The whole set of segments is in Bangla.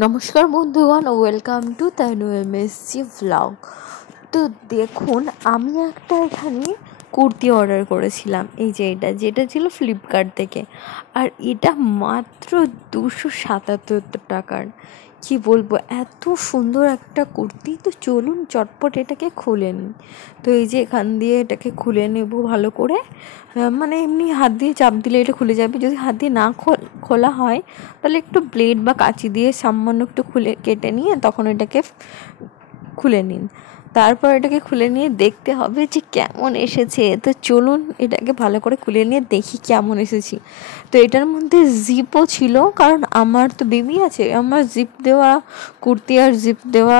নমস্কার বন্ধুগণ, welcome to Tanu MSG vlog. তো দেখুন, আমি একটা এখানে কুর্তি অর্ডার করেছিলাম। এই যে যেটা ছিল ফ্লিপকার্ট থেকে, আর এটা মাত্র 277 টাকার। কি বলবো, এত সুন্দর একটা কুর্তি। তো চলুন চটপট এটাকে খুলে নিই। তো এই যে এখান দিয়ে এটাকে খুলে নেব ভালো করে। মানে এমনি হাত দিয়ে চাপ দিলে এটা খুলে যাবে। যদি হাত দিয়ে না খোলা হয় তাহলে একটু ব্লেড বা কাঁচি দিয়ে সামান্য একটু কেটে নিয়ে তখন এটাকে খুলে নিন। তারপর এটাকে খুলে নিয়ে দেখতে হবে যে কেমন এসেছে। তো চলুন এটাকে ভালো করে খুলে নিয়ে দেখি কেমন এসেছি। তো এটার মধ্যে জিপও ছিল, কারণ আমার তো বেবি আছে, আমার জিপ দেওয়া কুর্তি আর জিপ দেওয়া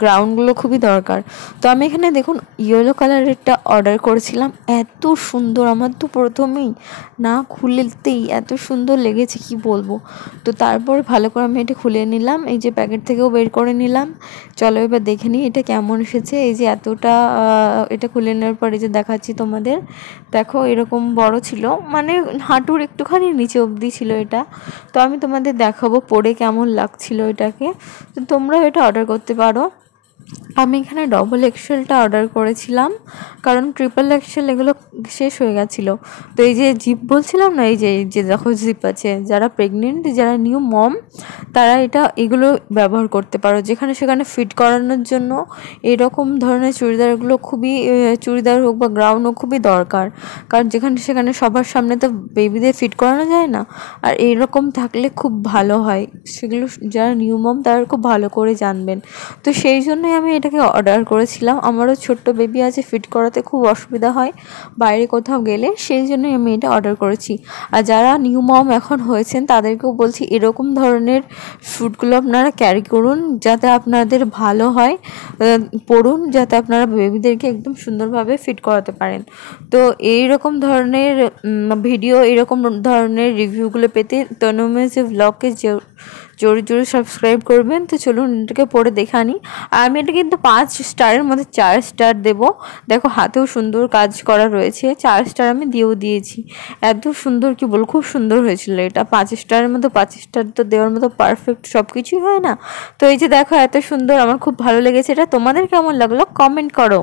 গ্রাউন্ডগুলো খুবই দরকার। তো আমি এখানে দেখুন ইয়েলো কালারেরটা অর্ডার করেছিলাম। এত সুন্দর, আমার তো প্রথমেই না খুলতেই এত সুন্দর লেগেছে কি বলবো। তো তারপর ভালো করে আমি এটা খুলে নিলাম, এই যে প্যাকেট থেকেও বের করে নিলাম। চলো এবার দেখে নিই এটা কেমন এসেছে। এই যে এতটা এটা খুলে নেওয়ার পরে যে দেখাচ্ছি তোমাদের, দেখো এরকম বড় ছিল, মানে হাঁটুর একটুখানি নিচে অবধি ছিল এটা। তো আমি তোমাদের দেখাবো পরে কেমন লাগছিল এটাকে। তো তোমরাও এটা অর্ডার করতে পারো। আমি এখানে ডবল এক্সেলটা অর্ডার করেছিলাম, কারণ ট্রিপল এক্সেল এগুলো শেষ হয়ে গেছিলো। তো এই যে জিপ বলছিলাম না, এই যে দেখো জিপ আছে, যারা প্রেগনেন্ট, যারা নিউ মম, তারা এগুলো ব্যবহার করতে পারো। যেখানে সেখানে ফিট করানোর জন্য এরকম ধরনের চুড়িদারগুলো খুবই, চুড়িদার হোক বা গ্রাউন্ড হোক, খুবই দরকার। কারণ যেখানে সেখানে সবার সামনে তো বেবিদের ফিট করানো যায় না, আর এইরকম থাকলে খুব ভালো হয়। সেগুলো যারা নিউ মম তারা খুব ভালো করে জানবেন। তো সেই জন্যই আমি এটাকে অর্ডার করেছিলাম। আমারও ছোট্ট বেবি আছে, ফিট করাতে খুব অসুবিধা হয় বাইরে কোথাও গেলে, সেই জন্যই আমি এটা অর্ডার করেছি। আর যারা নিউ মম এখন হয়েছেন তাদেরকেও বলছি এরকম ধরনের স্যুটগুলো আপনারা ক্যারি করুন, যাতে আপনাদের ভালো হয়, পরুন, যাতে আপনারা বেবিদেরকে একদম সুন্দরভাবে ফিট করাতে পারেন। তো এইরকম ধরনের ভিডিও, এরকম ধরনের রিভিউগুলো পেতে তনু এমএসজি ভ্লগকে জোরে জোরে সাবস্ক্রাইব করবেন। তো চলুন এটাকে পরে দেখে আনি। আর আমি এটা কিন্তু 5 স্টারের মধ্যে 4 স্টার দেবো। দেখো হাতেও সুন্দর কাজ করা রয়েছে, 4 স্টার আমি দিয়েছি। এত সুন্দর, কি বল, খুব সুন্দর হয়েছিল এটা। 5 স্টারের মধ্যে 5 স্টার তো দেওয়ার মতো পারফেক্ট সব কিছুই হয় না। তো এই যে দেখো এত সুন্দর, আমার খুব ভালো লেগেছে এটা। তোমাদের কেমন লাগলো কমেন্ট করো।